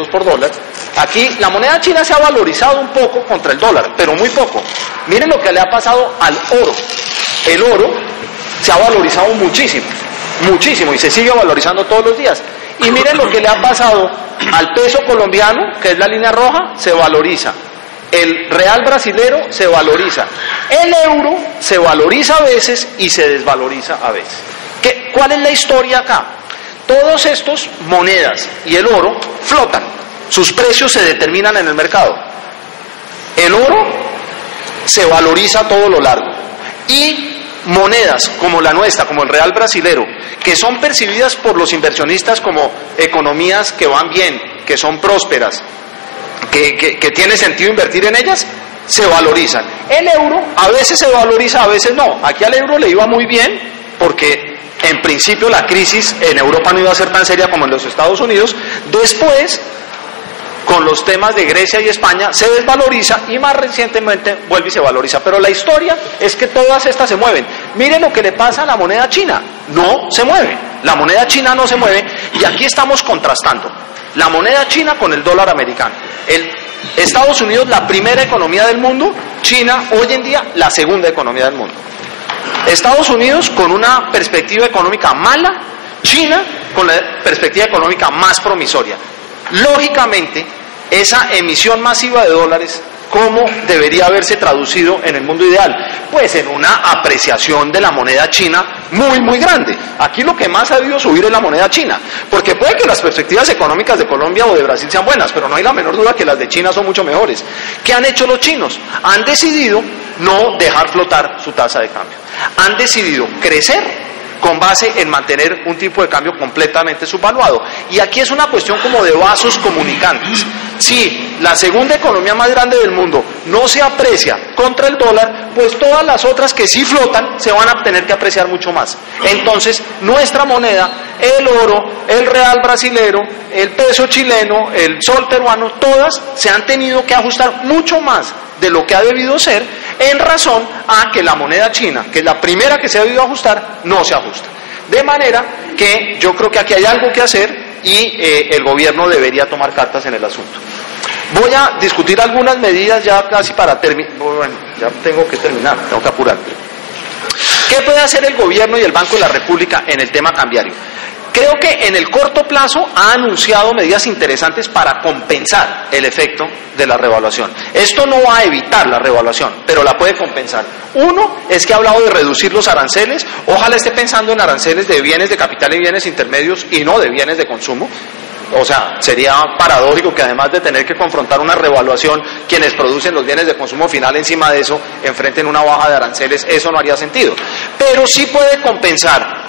pesos por dólar. Aquí la moneda china se ha valorizado un poco contra el dólar, pero muy poco. Miren lo que le ha pasado al oro. El oro se ha valorizado muchísimo, muchísimo, y se sigue valorizando todos los días. Y miren lo que le ha pasado al peso colombiano, que es la línea roja, se valoriza. El real brasilero se valoriza. El euro se valoriza a veces y se desvaloriza a veces. ¿Cuál es la historia acá? Todos estos monedas y el oro flotan. Sus precios se determinan en el mercado. El oro se valoriza a todo lo largo. Y monedas como la nuestra, como el real brasilero, que son percibidas por los inversionistas como economías que van bien, que son prósperas, que tiene sentido invertir en ellas, se valorizan. El euro a veces se valoriza, a veces no. Aquí al euro le iba muy bien porque en principio la crisis en Europa no iba a ser tan seria como en los Estados Unidos. Después, con los temas de Grecia y España, se desvaloriza y más recientemente vuelve y se valoriza. Pero la historia es que todas estas se mueven. Miren lo que le pasa a la moneda china. No se mueve. La moneda china no se mueve y aquí estamos contrastando la moneda china con el dólar americano. Estados Unidos, la primera economía del mundo; China, hoy en día, la segunda economía del mundo. Estados Unidos con una perspectiva económica mala, China con la perspectiva económica más promisoria. Lógicamente, esa emisión masiva de dólares, ¿cómo debería haberse traducido en el mundo ideal? Pues en una apreciación de la moneda china muy, muy grande. Aquí lo que más ha debido subir es la moneda china, porque puede que las perspectivas económicas de Colombia o de Brasil sean buenas, pero no hay la menor duda que las de China son mucho mejores. ¿Qué han hecho los chinos? Han decidido no dejar flotar su tasa de cambio. Han decidido crecer con base en mantener un tipo de cambio completamente subvaluado. Y aquí es una cuestión como de vasos comunicantes. Si la segunda economía más grande del mundo no se aprecia contra el dólar, pues todas las otras que sí flotan se van a tener que apreciar mucho más. Entonces, nuestra moneda, el oro, el real brasilero, el peso chileno, el sol peruano, todas se han tenido que ajustar mucho más de lo que ha debido ser, en razón a que la moneda china, que es la primera que se ha debido ajustar, no se ajusta. De manera que yo creo que aquí hay algo que hacer y el gobierno debería tomar cartas en el asunto. Voy a discutir algunas medidas ya casi para terminar. Bueno, ya tengo que terminar, tengo que apurar. ¿Qué puede hacer el gobierno y el Banco de la República en el tema cambiario? Creo que en el corto plazo ha anunciado medidas interesantes para compensar el efecto de la revaluación. Esto no va a evitar la revaluación, pero la puede compensar. Uno es que ha hablado de reducir los aranceles. Ojalá esté pensando en aranceles de bienes de capital y bienes intermedios y no de bienes de consumo. O sea, sería paradójico que además de tener que confrontar una revaluación, quienes producen los bienes de consumo final encima de eso enfrenten una baja de aranceles. Eso no haría sentido. Pero sí puede compensar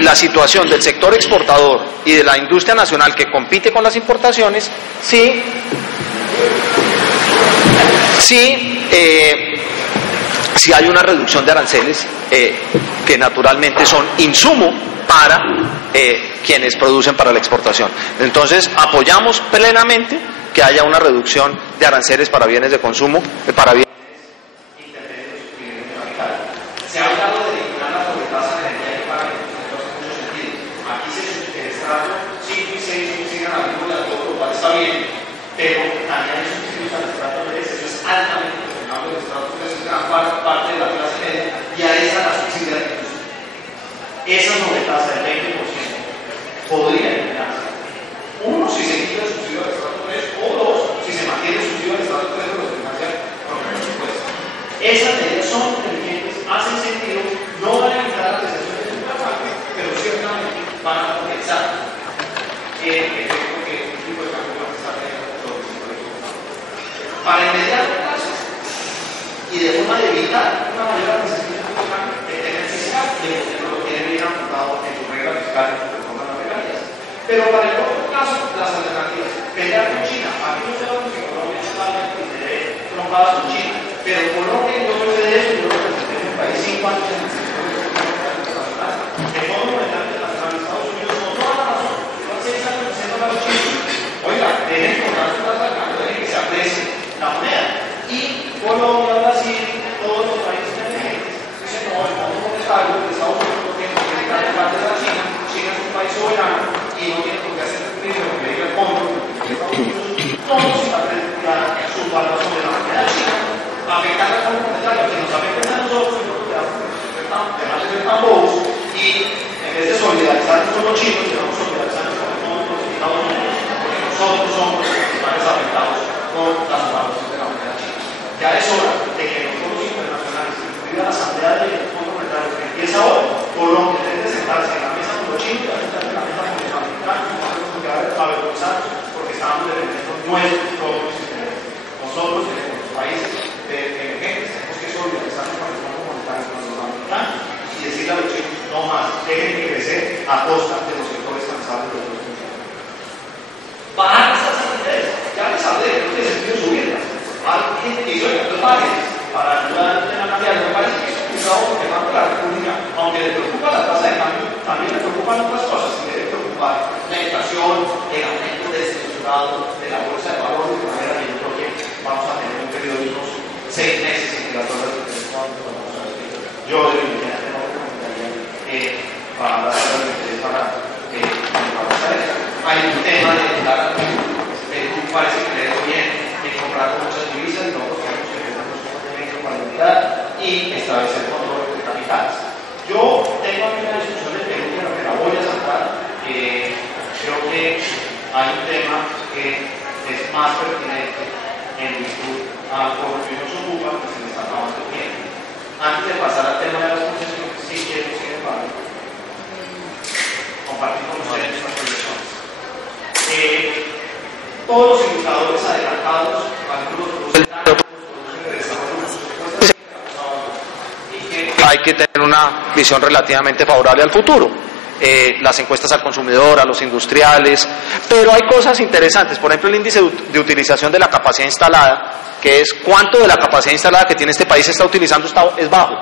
la situación del sector exportador y de la industria nacional que compite con las importaciones, si hay una reducción de aranceles que naturalmente son insumo para quienes producen para la exportación. Entonces apoyamos plenamente que haya una reducción de aranceles para bienes de consumo, para bienes intermedios y bienes de capital. Se ha hablado de eliminar la sobretasa de energía que pagan en mucho sentido. Aquí se dice que el estrato 5 y 6 siguen habiendo las dos, lo cual está bien, pero también hay subsidios al estrato 3, eso es altamente cuestionable. El estrato 3 es gran parte de la clase media y a esa la subsidia la industria. Esa sobretasa del 20% podría eliminarse. Uno, si se quita el subsidio del estrato 3, o dos, si se mantiene el subsidio del estrato 3 de los financian con menos impuestos. Esas medidas son inteligentes, hacen sentido, no van a evitar la recesión de ninguna parte, pero ciertamente van a compensar el efecto que el tipo de cambio va a estar teniendo. Para el mediano plazo y de forma de evitar una mayor recesión de tipo de cambio, el tener fiscal y el gobierno lo tiene bien apuntado en su regla fiscal y en su reforma de las regalías. Pero para el corto plazo, las alternativas, pelear con China. Aquí no sabemos que Colombia está trompada con China, pero Colombia no debe de eso, yo representé en un país 5 años en el sector de internacional. El Fondo Monetario Internacional de Estados Unidos con toda la razón, llevan 6 años haciendo la China. Oiga, dejen comprar su tasa de cambio, dejen que se aprecie la moneda. Y Colombia, Brasil, todos los países emergentes dicen: no, el Fondo Monetario de Estados Unidos no tiene que dedicar parte de la China. China es un país soberano y no tiene por qué hacer primero que diga el Fondo todos interpretan su evaluación de la moneda china, afectar al Fondo Monetario, que nos afecten a nosotros, además de ser tan bobos, y en vez de solidarizarnos con los chinos, debemos solidarizarnos con el Fondo de los Estados Unidos, porque nosotros somos los principales afectados con las evaluaciones de la moneda china. Ya es hora de que los fondos internacionales, incluida la Asamblea del Fondo Monetario, que empieza ahora, Colombia debe de sentarse en la mesa con los chinos, debe de sentarse en la mesa con los americanos, no que avergonzarnos, porque estamos defendiendo nuestros propios intereses. Nosotros, en los países emergentes, tenemos que solidarizarnos con el Fondo Monetario, con los americanos, y decirle a los chinos, no más, dejen de crecer a costa de los sectores cansados de los funcionarios. Bajar las tasas de interés, ya les hablé, no tiene sentido subirlas. Hay gente que dice, oiga, no paguen para ayudar al tema cambiario. Me parece que es complicado porque el Banco de la República, aunque le preocupa la tasa de cambio, también le preocupan otras cosas. Y debe preocupar la inflación, el aumento desmesurado de la bolsa de valores, de manera que yo creo que vamos a tener un periodo de unos 6 meses en que las tasas de interés vamos a subir. Yo definitivamente no recomendaría para las tasas de interés para esto. Hay un tema de la tú parece que le doy bien en comprar muchas divisas y nosotros tenemos que tener nuestro medio para limitar y establecer controles de capitales. Yo tengo aquí una discusión de Perú, pero que la voy a sacar. Creo que hay un tema que es más pertinente en virtud a por lo que nos ocupa, que se le está acabando el tiempo. Antes de pasar al tema de las concesiones, sí quiero, sin embargo, compartir con ustedes estas proyecciones. Todos los indicadores adelantados, algunos de hay que tener una visión relativamente favorable al futuro. Las encuestas al consumidor, a los industriales, pero hay cosas interesantes. Por ejemplo, el índice de utilización de la capacidad instalada, que es cuánto de la capacidad instalada que tiene este país se está utilizando, es bajo.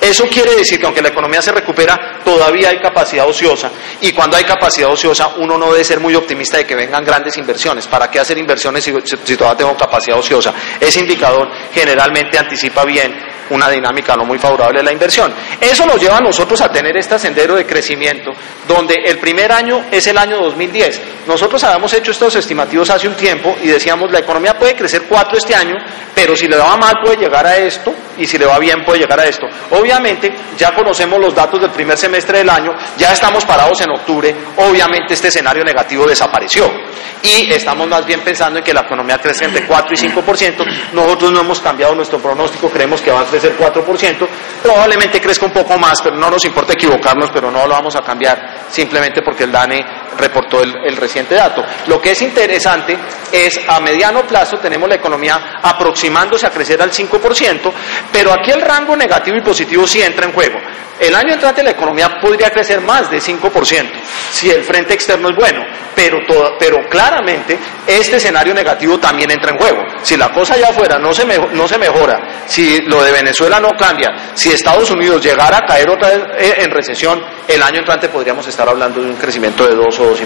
Eso quiere decir que aunque la economía se recupera, todavía hay capacidad ociosa, y cuando hay capacidad ociosa uno no debe ser muy optimista de que vengan grandes inversiones. ¿Para qué hacer inversiones si todavía tengo capacidad ociosa? Ese indicador generalmente anticipa bien una dinámica no muy favorable de la inversión. Eso nos lleva a nosotros a tener este sendero de crecimiento, donde el primer año es el año 2010. Nosotros habíamos hecho estos estimativos hace un tiempo y decíamos, la economía puede crecer 4 este año, pero si le va mal puede llegar a esto, y si le va bien puede llegar a esto. Obviamente, ya conocemos los datos del primer semestre del año, ya estamos parados en octubre, obviamente este escenario negativo desapareció, y estamos más bien pensando en que la economía crece entre 4 y 5%, nosotros no hemos cambiado nuestro pronóstico, creemos que va a crecer 4%, probablemente crezca un poco más, pero no nos importa equivocarnos, pero no lo vamos a cambiar simplemente porque el DANE reportó el reciente dato. Lo que es interesante es, a mediano plazo tenemos la economía aproximándose a crecer al 5%, pero aquí el rango negativo y positivo sí entra en juego. El año entrante la economía podría crecer más de 5% si el frente externo es bueno, pero claramente este escenario negativo también entra en juego. Si la cosa allá afuera no se mejora, si lo de Venezuela no cambia, si Estados Unidos llegara a caer otra vez en recesión, el año entrante podríamos estar hablando de un crecimiento de 2 o 2,5%.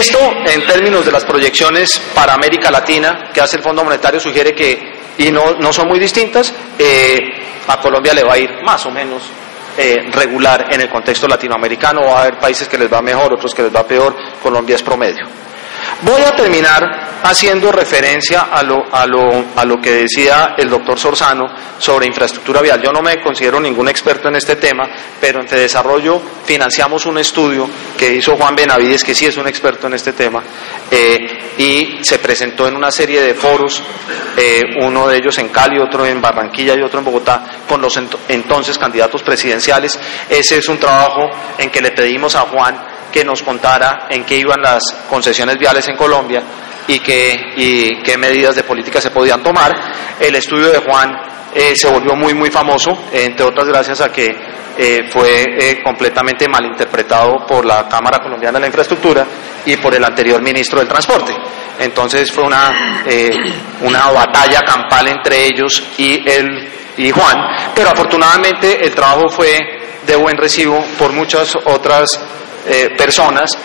Esto, en términos de las proyecciones para América Latina que hace el Fondo Monetario, sugiere que, y no son muy distintas, a Colombia le va a ir más o menos regular en el contexto latinoamericano. Va a haber países que les va mejor, otros que les va peor. Colombia es promedio. Voy a terminar haciendo referencia a lo que decía el doctor Sorzano sobre infraestructura vial. Yo no me considero ningún experto en este tema, pero en Fedesarrollo financiamos un estudio que hizo Juan Benavides, que sí es un experto en este tema, y se presentó en una serie de foros, uno de ellos en Cali, otro en Barranquilla y otro en Bogotá, con los entonces candidatos presidenciales. Ese es un trabajo en que le pedimos a Juan que nos contara en qué iban las concesiones viales en Colombia y qué medidas de política se podían tomar. El estudio de Juan se volvió muy famoso, entre otras gracias a que fue completamente malinterpretado por la Cámara Colombiana de la Infraestructura y por el anterior ministro del Transporte. Entonces fue una batalla campal entre ellos y Juan, pero afortunadamente el trabajo fue de buen recibo por muchas otras personas.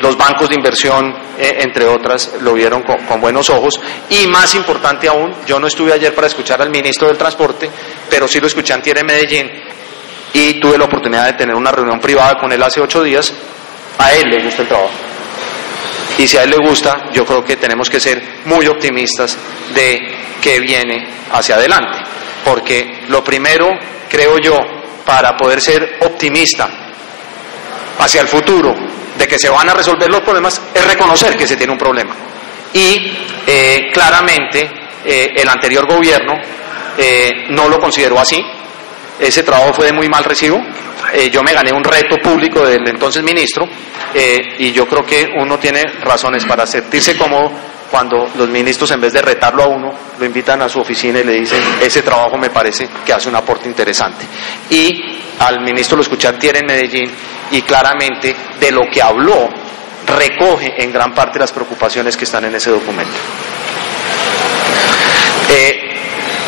Los bancos de inversión, entre otras, lo vieron con buenos ojos, y más importante aún, yo no estuve ayer para escuchar al ministro del Transporte, pero sí lo escuché antier en Medellín, y tuve la oportunidad de tener una reunión privada con él hace 8 días, A él le gusta el trabajo. Y si a él le gusta, yo creo que tenemos que ser muy optimistas de que viene hacia adelante. Porque lo primero, creo yo, para poder ser optimista hacia el futuro, de que se van a resolver los problemas, es reconocer que se tiene un problema. Y claramente el anterior gobierno no lo consideró así. Ese trabajo fue de muy mal recibo. Yo me gané un reto público del entonces ministro y yo creo que uno tiene razones para sentirse cómodo cuando los ministros, en vez de retarlo a uno, lo invitan a su oficina y le dicen: ese trabajo me parece que hace un aporte interesante. Y al ministro lo escuché antier en Medellín y claramente de lo que habló recoge en gran parte las preocupaciones que están en ese documento.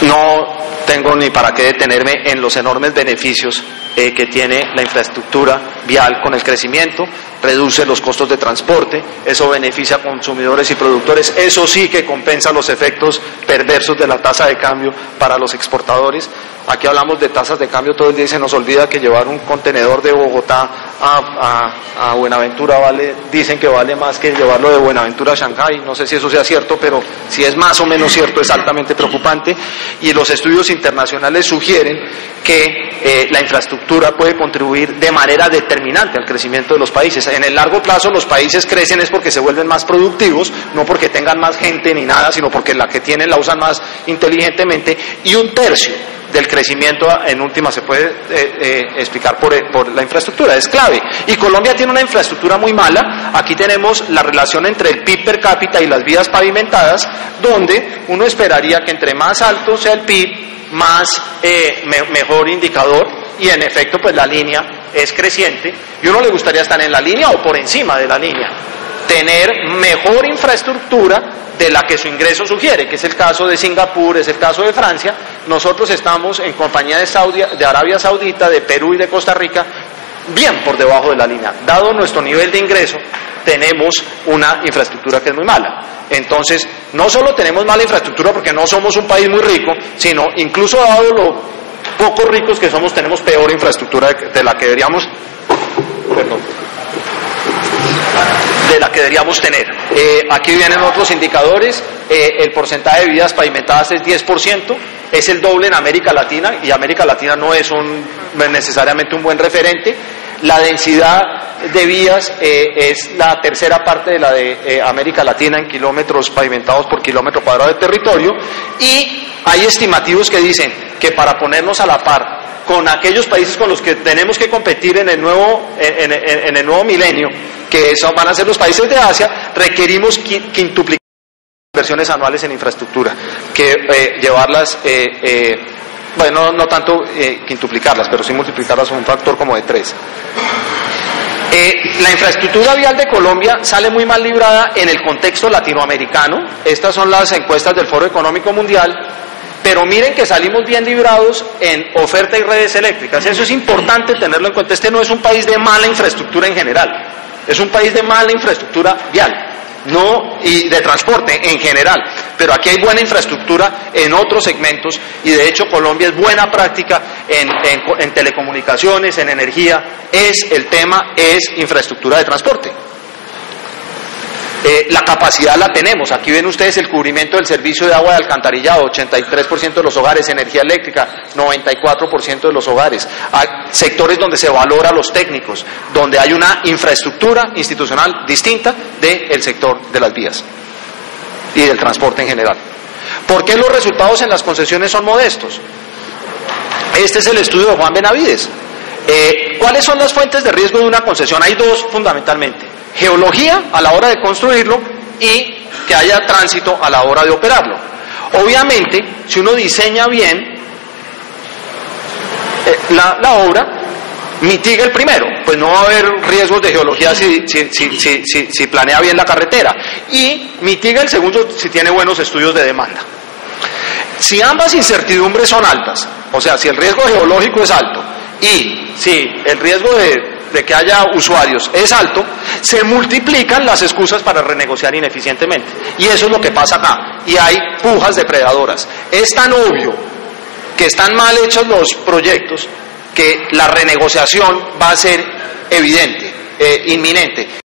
No tengo ni para qué detenerme en los enormes beneficios que tiene la infraestructura vial con el crecimiento. Reduce los costos de transporte, eso beneficia a consumidores y productores, eso sí que compensa los efectos perversos de la tasa de cambio para los exportadores. Aquí hablamos de tasas de cambio todo el día y se nos olvida que llevar un contenedor de Bogotá a Buenaventura dicen que vale más que llevarlo de Buenaventura a Shanghái. No sé si eso sea cierto, pero si es más o menos cierto es altamente preocupante. Y los estudios internacionales sugieren que la infraestructura puede contribuir de manera determinante al crecimiento de los países. En el largo plazo los países crecen es porque se vuelven más productivos, no porque tengan más gente ni nada, sino porque la que tienen la usan más inteligentemente, y 1/3 del crecimiento en última se puede explicar por la infraestructura, es clave. Y Colombia tiene una infraestructura muy mala. Aquí tenemos la relación entre el PIB per cápita y las vías pavimentadas, donde uno esperaría que entre más alto sea el PIB, más mejor indicador, y en efecto pues la línea es creciente y uno le gustaría estar en la línea o por encima de la línea, tener mejor infraestructura de la que su ingreso sugiere, que es el caso de Singapur, es el caso de Francia. Nosotros estamos en compañía de Arabia Saudita, de Perú y de Costa Rica bien por debajo de la línea. Dado nuestro nivel de ingreso, tenemos una infraestructura que es muy mala. Entonces, no solo tenemos mala infraestructura porque no somos un país muy rico, sino incluso dado lo poco ricos que somos, tenemos peor infraestructura de la que deberíamos, tener. Aquí vienen otros indicadores. El porcentaje de vías pavimentadas es 10%, es el doble en América Latina, y América Latina no es necesariamente un buen referente. La densidad de vías es la tercera parte de la de América Latina en kilómetros pavimentados por kilómetro cuadrado de territorio, y hay estimativos que dicen que para ponernos a la par con aquellos países con los que tenemos que competir en el nuevo milenio, que van a ser los países de Asia, requerimos quintuplicar inversiones anuales en infraestructura, que llevarlas, no tanto quintuplicarlas, pero sí multiplicarlas a un factor como de 3. La infraestructura vial de Colombia sale muy mal librada en el contexto latinoamericano. Estas son las encuestas del Foro Económico Mundial, pero miren que salimos bien librados en oferta y redes eléctricas. Eso es importante tenerlo en cuenta. Este no es un país de mala infraestructura en general, es un país de mala infraestructura vial, y de transporte en general, pero aquí hay buena infraestructura en otros segmentos, y de hecho Colombia es buena práctica en telecomunicaciones, en energía. El tema es infraestructura de transporte. La capacidad la tenemos. Aquí ven ustedes el cubrimiento del servicio de agua de alcantarillado: 83% de los hogares, energía eléctrica 94% de los hogares. Hay sectores donde se valora a los técnicos, donde hay una infraestructura institucional distinta del sector de las vías y del transporte en general. ¿Por qué los resultados en las concesiones son modestos? Este es el estudio de Juan Benavides. ¿Cuáles son las fuentes de riesgo de una concesión? Hay dos fundamentalmente: geología a la hora de construirlo y que haya tránsito a la hora de operarlo. Obviamente, si uno diseña bien la obra, mitiga el primero, pues no va a haber riesgos de geología si planea bien la carretera, y mitiga el segundo si tiene buenos estudios de demanda. Si ambas incertidumbres son altas, o sea, si el riesgo geológico es alto y si el riesgo de que haya usuarios es alto, se multiplican las excusas para renegociar ineficientemente, y eso es lo que pasa acá, y hay pujas depredadoras. Es tan obvio que están mal hechos los proyectos que la renegociación va a ser evidente. inminente.